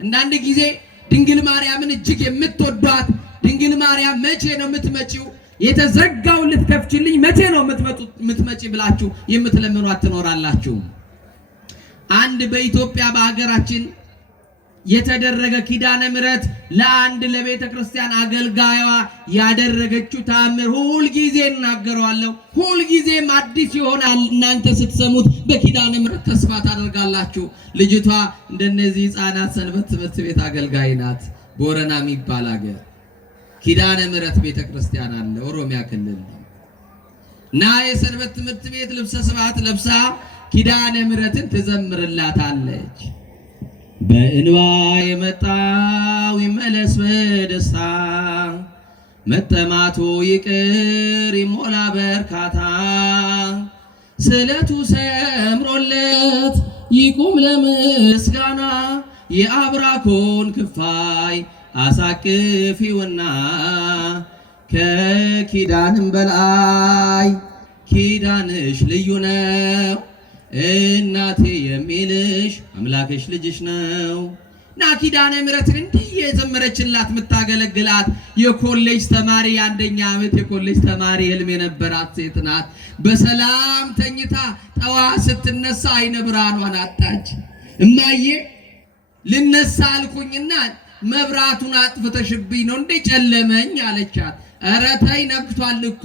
እንዳንድ ጊዜ ድንግል ማርያምን እጅግ የምትወዷት ድንግል ማርያም መቼ ነው የምትመጪው? የተዘጋውን ልትከፍችልኝ መቼ ነው የምትመጪ ብላችሁ የምትለምኗት ትኖራላችሁ። አንድ በኢትዮጵያ በአገራችን የተደረገ ኪዳነ ምሕረት ለአንድ ለቤተ ክርስቲያን አገልጋይዋ ያደረገችው ተአምር ሁል ጊዜ እናገረዋለሁ። ሁል ጊዜም አዲስ ይሆናል። እናንተ ስትሰሙት በኪዳነ ምሕረት ተስፋ ታደርጋላችሁ። ልጅቷ እንደነዚህ ሕፃናት ሰንበት ትምህርት ቤት አገልጋይ ናት። ቦረና የሚባል አገር ኪዳነ ምሕረት ቤተ ክርስቲያን አለ፣ ኦሮሚያ ክልል ነው። እና የሰንበት ትምህርት ቤት ልብሰ ስብሐት ለብሳ ኪዳነ ምሕረትን ትዘምርላታለች። በእንባ የመጣው ይመለስ በደስታ መጠማቱ ይቅር ይሞላ በርካታ ስለቱ ሰምሮለት ይቁም ለምስጋና የአብራኮን ክፋይ አሳቅፊውና ከኪዳንም በላይ ኪዳንሽ ልዩ ነው እናቴ የሚልሽ አምላክሽ ልጅሽ ነው። ና ኪዳነ ምሕረትን እንዲህ የዘመረችላት የምታገለግላት የኮሌጅ ተማሪ የአንደኛ ዓመት የኮሌጅ ተማሪ ህልም የነበራት ሴት ናት። በሰላም ተኝታ ጠዋት ስትነሳ አይነ ብርሃኗን አጣች። እማዬ ልነሳ አልኩኝና መብራቱን አጥፍተሽብኝ ነው እንዴ ጨለመኝ አለቻት። ኧረ ተይ ነግቷል እኮ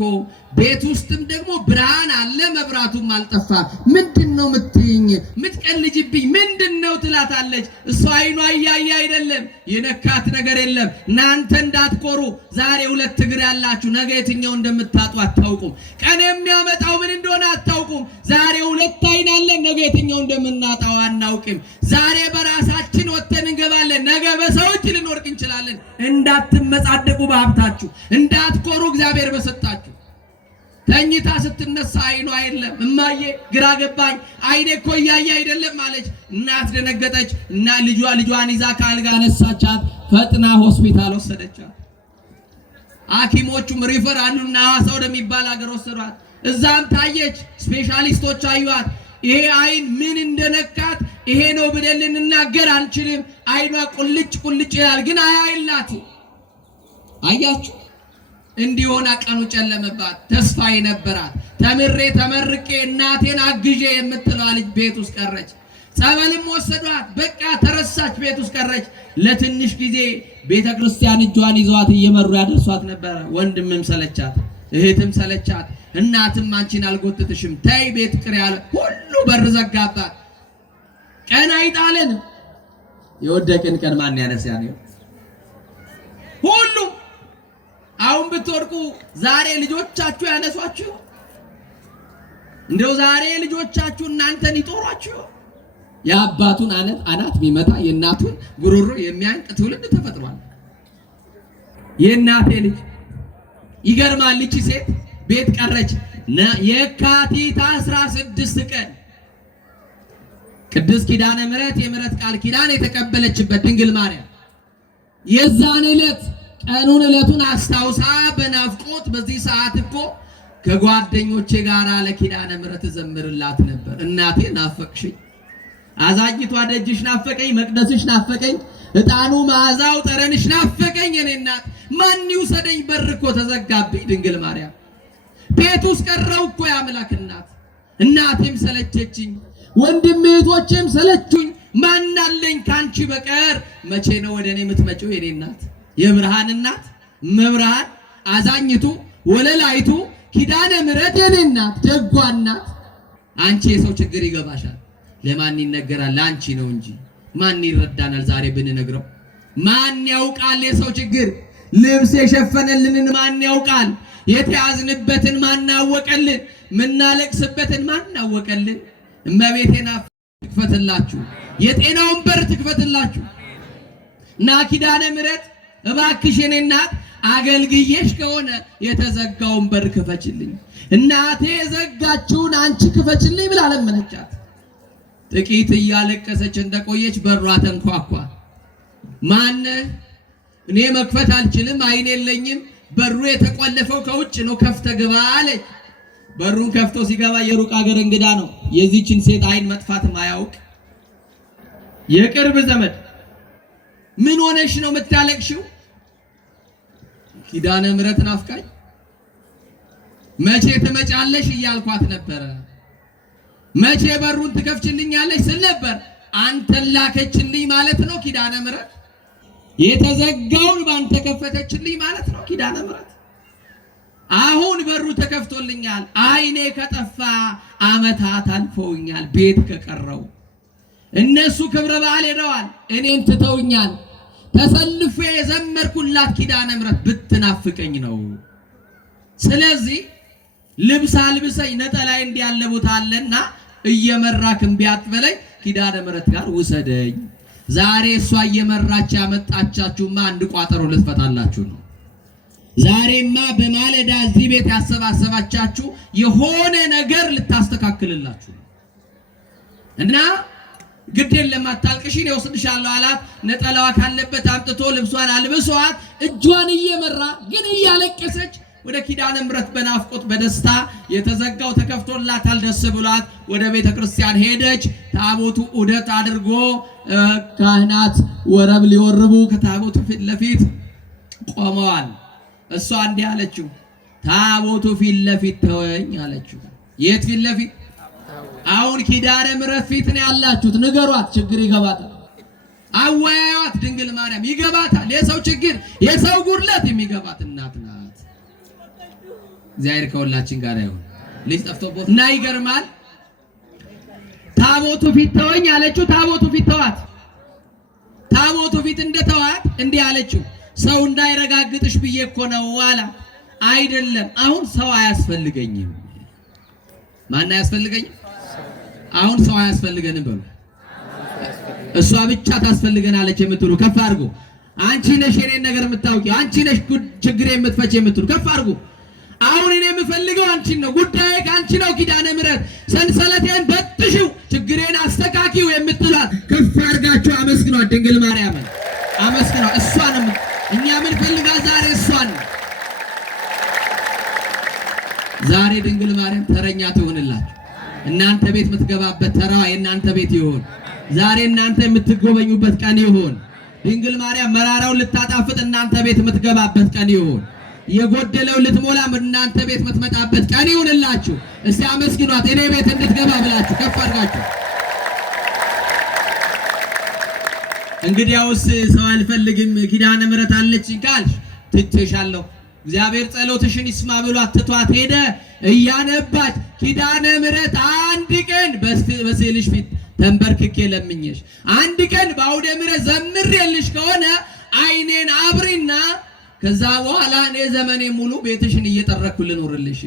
ቤት ውስጥም ደግሞ ብርሃን አለ መብራቱም አልጠፋ። ምንድነው ምትይኝ? ምትቀልጅብኝ ምንድነው ትላታለች። እሷ አይኗ እያየ አይደለም የነካት ነገር የለም። እናንተ እንዳትኮሩ ዛሬ ሁለት እግር ያላችሁ ነገ የትኛው እንደምታጡ አታውቁም። ቀን የሚያመጣው ምን እንደሆነ አታውቁም። ዛሬ ሁለት አይን አለን ነገ የትኛው እንደምናጣው አናውቅም። ዛሬ በራሳችን ወተን እንገባለን ነገ በሰዎች ልንወርቅ እንችላለን። እንዳትመጻደቁ በሀብታችሁ እንዳትኮሩ እግዚአብሔር በሰጣችሁ። ተኝታ ስትነሳ አይኗ የለም። እማዬ ግራ ገባኝ አይኔ እኮ እያየ አይደለም አለች። እናት ደነገጠች እና ልጇን ይዛ ካልጋ አነሳቻት። ፈጥና ሆስፒታል ወሰደቻት። ሐኪሞቹም ሪፈር አሉና ሐዋሳ ወደሚባል ሀገር ወሰዷት። እዛም ታየች። ስፔሻሊስቶች አዩዋት። ይሄ አይን ምን እንደነካት ይሄ ነው ብለን ልንናገር አንችልም። አይኗ ቁልጭ ቁልጭ ይላል ግን አያይላት። አያችሁ እንዲሆን ቀኑ ጨለመባት። ተስፋ የነበራት ተመርቄ እናቴን አግዤ የምትለው ልጅ ቤት ውስጥ ቀረች። ጸበልም ወሰዷት። በቃ ተረሳች፣ ቤት ውስጥ ቀረች። ለትንሽ ጊዜ ቤተክርስቲያን እጇን ይዘዋት እየመሩ ያደርሷት ነበር። ወንድምም ሰለቻት፣ እህትም ሰለቻት። እናትም አንቺን አልጎትትሽም ተይ ቤት ቅር ያለ ሁሉ በር ዘጋባት። ቀን አይጣለን የወደቅን ቀን ማን ያነሳ ነው? ሁሉ አሁን ብትወርቁ ዛሬ ልጆቻችሁ ያነሷችሁ። እንደው ዛሬ ልጆቻችሁ እናንተን ይጦሯችሁ። የአባቱን አናት ቢመታ የእናቱን ጉሮሮ የሚያንቅ ትውልድ ተፈጥሯል። የእናቴ ልጅ ይገርማል። እቺ ሴት ቤት ቀረች። የካቲት 16 ቀን ቅድስት ኪዳነ ምሕረት የምሕረት ቃል ኪዳን የተቀበለችበት ድንግል ማርያም የዛን ዕለት ቀኑን ዕለቱን አስታውሳ በናፍቆት በዚህ ሰዓት እኮ ከጓደኞቼ ጋር ለኪዳነ ምሕረት ዘምርላት ነበር። እናቴ ናፈቅሽኝ፣ አዛኝቷ ደጅሽ ናፈቀኝ፣ መቅደስሽ ናፈቀኝ፣ ዕጣኑ መዓዛው ጠረንሽ ናፈቀኝ። የኔ እናት ማን ይውሰደኝ? በር እኮ ተዘጋብኝ። ድንግል ማርያም ቤት ውስጥ ቀረው እኮ የአምላክ እናት። እናቴም ሰለቸችኝ፣ ወንድም እህቶቼም ሰለቹኝ። ማን አለኝ ካንቺ በቀር? መቼ ነው ወደ እኔ የምትመጪው? የኔ እናት የብርሃን እናት መብርሃን አዛኝቱ ወለላይቱ ኪዳነ ምሕረት የኔ እናት ደጓ እናት። አንቺ የሰው ችግር ይገባሻል። ለማን ይነገራል? ለአንቺ ነው እንጂ ማን ይረዳናል? ዛሬ ብንነግረው ማን ያውቃል? የሰው ችግር ልብስ የሸፈነልንን ማን ያውቃል? የተያዝንበትን ማን አወቀልን? ምናለቅስበትን ማን አወቀልን? እመቤቴና ትክፈትላችሁ፣ የጤናውን በር ትክፈትላችሁ። እና ኪዳነ ምሕረት እባክሽ የኔ እናት አገልግዬሽ ከሆነ የተዘጋውን በር ክፈችልኝ፣ እናቴ የዘጋችውን አንቺ ክፈችልኝ ብላ ለመነቻት። ጥቂት እያለቀሰች እንደቆየች በሯ ተንኳኳ። ማን? እኔ መክፈት አልችልም፣ አይን የለኝም፣ በሩ የተቆለፈው ከውጭ ነው፣ ከፍተ ግባ አለች። በሩን ከፍቶ ሲገባ የሩቅ ሀገር እንግዳ ነው። የዚህችን ሴት አይን መጥፋት ማያውቅ የቅርብ ዘመድ ምን ሆነሽ ነው የምታለቅሽው? ኪዳነ ምሕረት ናፍቃኝ መቼ ትመጫለሽ እያልኳት ነበረ። መቼ በሩን ትከፍችልኛለሽ ስል ነበር። አንተን ላከችልኝ ማለት ነው ኪዳነ ምሕረት። የተዘጋውን ባንተ ከፈተችልኝ ማለት ነው ኪዳነ ምሕረት። አሁን በሩ ተከፍቶልኛል። አይኔ ከጠፋ ዓመታት አልፈውኛል። ቤት ከቀረው እነሱ ክብረ በዓል ሄደዋል፣ እኔን ትተውኛል። ተሰልፌ የዘመርኩላት ኪዳነ ምሕረት ብትናፍቀኝ ነው። ስለዚህ ልብስ አልብሰኝ ነጠላይ እንዲያለ ቦታ አለና እየመራክ እምቢ አትበለኝ፣ ኪዳነ ምሕረት ጋር ውሰደኝ። ዛሬ እሷ እየመራች ያመጣቻችሁማ አንድ ቋጠሮ ልትፈታላችሁ ነው። ዛሬማ በማለዳ እዚህ ቤት ያሰባሰባቻችሁ የሆነ ነገር ልታስተካክልላችሁ ነው። እና ግድ የለም አታልቅሽ፣ እኔ ወስድሻለሁ አላት። ነጠላዋ ካለበት አምጥቶ ልብሷን አልብሷት እጇን እየመራ ግን እያለቀሰች ወደ ኪዳነ ምሕረት በናፍቆት በደስታ የተዘጋው ተከፍቶላታል። ደስ ብሏት ወደ ቤተ ክርስቲያን ሄደች። ታቦቱ ዑደት አድርጎ ካህናት ወረብ ሊወርቡ ከታቦቱ ፊት ለፊት ቆመዋል። እሷ እንዲህ አለችው፣ ታቦቱ ፊት ለፊት ተወኝ አለችው። የት ፊት ለፊት? አሁን ኪዳነ ምሕረት ፊት ነው ያላችሁት። ንገሯት፣ ችግር ይገባታል። አወያዩት፣ ድንግል ማርያም ይገባታል። የሰው ችግር የሰው ጉድለት የሚገባት እናት ናት። እግዚአብሔር ከሁላችን ጋር ይሁን። ልጅ ጠፍቶበት እና ይገርማል። ታቦቱ ፊት ተወኝ አለችው። ታቦቱ ፊት ተዋት። ታቦቱ ፊት እንደተዋት እንዲህ አለችው፣ ሰው እንዳይረጋግጥሽ ብዬ እኮ ነው አላ። አይደለም አሁን ሰው አያስፈልገኝም። ማን አያስፈልገኝም? አሁን ሰው አያስፈልገንም በሉ። እሷ ብቻ ታስፈልገናለች የምትሉ ከፍ አድርጉ። አንቺ ነሽ የኔን ነገር የምታውቂው፣ አንቺ ነሽ ችግሬን የምትፈቺ የምትሉ ከፍ አድርጉ። አሁን እኔ የምፈልገው አንቺን ነው። ጉዳዬ ከአንቺ ነው። ኪዳነ ምሕረት ሰንሰለቴን በጥሽው፣ ችግሬን አስተካኪው የምትሏት ከፍ አድርጋችሁ አመስግኗት። ድንግል ማርያምን አመስግኗት። እሷንም እኛ ምን ፈልጋ ዛሬ እሷን ዛሬ ድንግል ማርያም ተረኛ ትሆንላችሁ። እናንተ ቤት የምትገባበት ተራዋ የእናንተ ቤት ይሁን። ዛሬ እናንተ የምትጎበኙበት ቀን ይሁን። ድንግል ማርያም መራራውን ልታጣፍጥ እናንተ ቤት የምትገባበት ቀን ይሁን። የጎደለው ልትሞላ እናንተ ቤት የምትመጣበት ቀን ይሁንላችሁ። እስቲ አመስግኗት። እኔ ቤት እንድትገባ ብላችሁ ከፍ አድርጋችሁ። እንግዲያውስ ሰው አልፈልግም ኪዳነ ምሕረት አለችኝ ካልሽ ትቼሻለሁ። እግዚአብሔር ጸሎትሽን ይስማ ብሏት ትቷት ሄደ። እያነባች ኪዳነ ምሕረት አንድ ቀን በስዕልሽ ፊት ተንበርክኬ ለምኜሽ አንድ ቀን በአውደ ምሕረት ዘምሬልሽ ከሆነ አይኔን አብሪና ከዛ በኋላ እኔ ዘመኔ ሙሉ ቤትሽን እየጠረኩ ልኖርልሽ።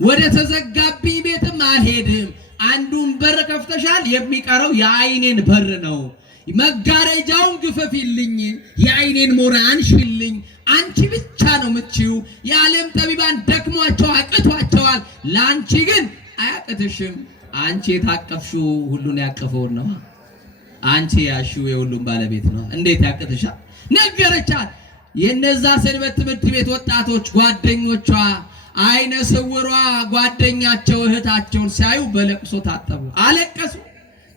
ወደ ተዘጋብኝ ቤትም አልሄድም። አንዱን በር ከፍተሻል፣ የሚቀረው የአይኔን በር ነው። መጋረጃውን ግፈፊልኝ፣ የአይኔን ሞራ አንሺልኝ። አንቺ ብቻ ነው የምትችይው። የዓለም ጠቢባን ደክሟቸው አቅቷቸዋል፣ ለአንቺ ግን አያቅትሽም። አንቺ የታቀፍሽው ሁሉን ያቀፈውን ነው። አንቺ ያሽው የሁሉም ባለቤት ነው። እንዴት ያቅትሻል? ነገረቻት። የነዛ ሰንበት ትምህርት ቤት ወጣቶች ጓደኞቿ አይነ ስውሯ ጓደኛቸው እህታቸውን ሲያዩ በለቅሶ ታጠቡ፣ አለቀሱ።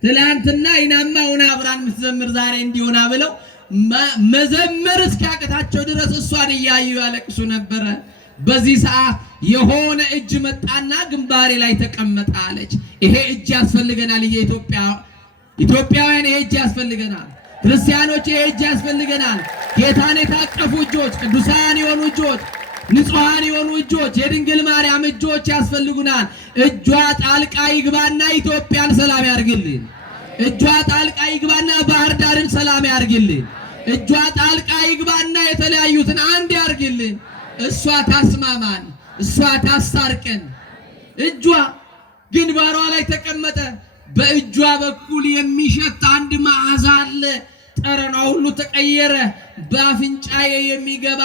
ትላንትና አይናማ ሆና አብራን ምትዘምር ዛሬ እንዲሆና ብለው መዘመር እስኪያቅታቸው ድረስ እሷን እያዩ ያለቅሱ ነበረ። በዚህ ሰዓት የሆነ እጅ መጣና ግንባሬ ላይ ተቀመጠ አለች። ይሄ እጅ ያስፈልገናል። ኢትዮጵያውያን ይሄ እጅ ያስፈልገናል። ክርስቲያኖች ይሄ እጅ ያስፈልገናል። ጌታን የታቀፉ እጆች፣ ቅዱሳን የሆኑ እጆች፣ ንጹሃን የሆኑ እጆች፣ የድንግል ማርያም እጆች ያስፈልጉናል። እጇ ጣልቃ ይግባና ኢትዮጵያን ሰላም ያርግልን። እጇ ጣልቃ ይግባና ባህር ዳርን ሰላም ያርግልን። እጇ ጣልቃ ይግባና የተለያዩትን አንድ ያርግልን። እሷ ታስማማን፣ እሷ ታስታርቀን። እጇ ግንባሯ ላይ ተቀመጠ። በእጇ በኩል የሚሸት አንድ መዓዛ አለ። ጠረኗ ሁሉ ተቀየረ። በአፍንጫዬ የሚገባ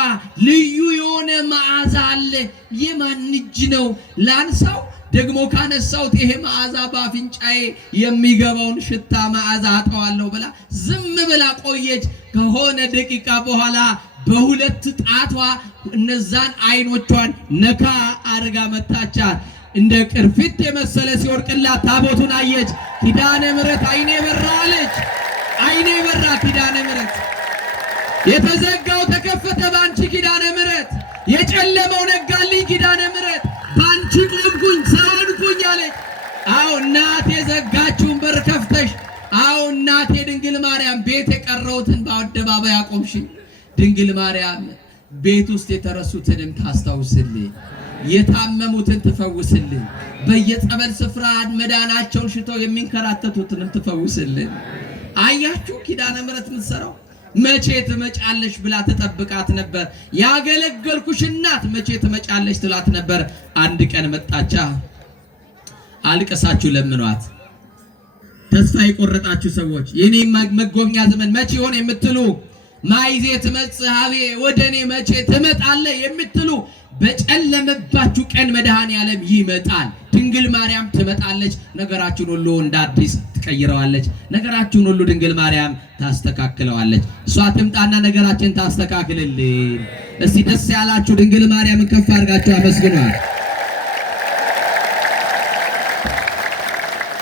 ልዩ የሆነ መዓዛ አለ። የማን እጅ ነው? ላንሳው? ደግሞ ካነሳውት ይሄ መዓዛ በአፍንጫዬ የሚገባውን ሽታ መዓዛ አጣዋለሁ ብላ ዝም ብላ ቆየች። ከሆነ ደቂቃ በኋላ በሁለት ጣቷ እነዛን አይኖቿን ነካ አድርጋ መታቻት። እንደ ቅርፊት የመሰለ ሲወርቅላት ታቦቱን አየች። ኪዳነ ምሕረት አይኔ በራ አለች። አይኔ በራ ኪዳነ ምሕረት የተዘጋው ተከፈተ ባንቺ ኪዳነ ምሕረት፣ የጨለመው ነጋልኝ ኪዳነ ምሕረት፣ ባንቺ ቆምኩኝ ሰው ሆንኩኝ አለች። አዎ እናቴ ዘጋችውን በር ከፍተሽ፣ አዎ እናቴ ድንግል ማርያም ቤት የቀረውትን በአደባባይ አቆምሽኝ። ድንግል ማርያም ቤት ውስጥ የተረሱትንም ታስታውስልኝ፣ የታመሙትን ትፈውስልኝ፣ በየጸበል ስፍራ መዳናቸውን ሽተው የሚንከራተቱትንም ትፈውስልኝ። አያችሁ ኪዳነ ምሕረት የምትሰራው መቼ ትመጫለሽ ብላ ተጠብቃት ነበር። ያገለገልኩሽ እናት መቼ ትመጫለሽ ትላት ነበር። አንድ ቀን መጣቻ። አልቀሳችሁ ለምኗት። ተስፋ የቆረጣችሁ ሰዎች የኔ መጎብኛ ዘመን መቼ ሆነ የምትሉ፣ ማይዜ ትመጽሐቤ ወደኔ መቼ ትመጣለህ የምትሉ፣ በጨለመባችሁ ቀን መድኃኔዓለም ይመጣል። ድንግል ማርያም ትመጣለች። ነገራችሁን ሁሉ እንደ አዲስ ትቀይረዋለች። ነገራችሁን ሁሉ ድንግል ማርያም ታስተካክለዋለች። እሷ ትምጣና ነገራችን ታስተካክልልን። እስቲ ደስ ያላችሁ ድንግል ማርያምን ከፍ አድርጋችሁ አመስግኗት።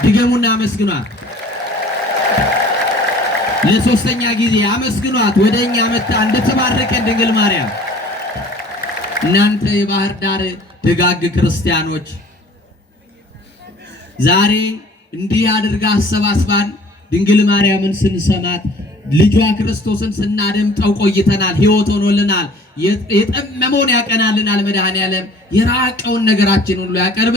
ድገሙና አመስግኗት። ለሶስተኛ ጊዜ አመስግኗት። ወደኛ መጣ እንድትባርከን ድንግል ማርያም። እናንተ የባህር ዳር ደጋግ ክርስቲያኖች ዛሬ እንዲህ አድርጋ አሰባስባን ድንግል ማርያምን ስንሰማት ልጇ ክርስቶስን ስናደምጠው ቆይተናል። ሕይወት ሆኖልናል። የጠመመውን ያቀናልናል። መድኃኔዓለም የራቀውን ነገራችን ሁሉ ያቀርብ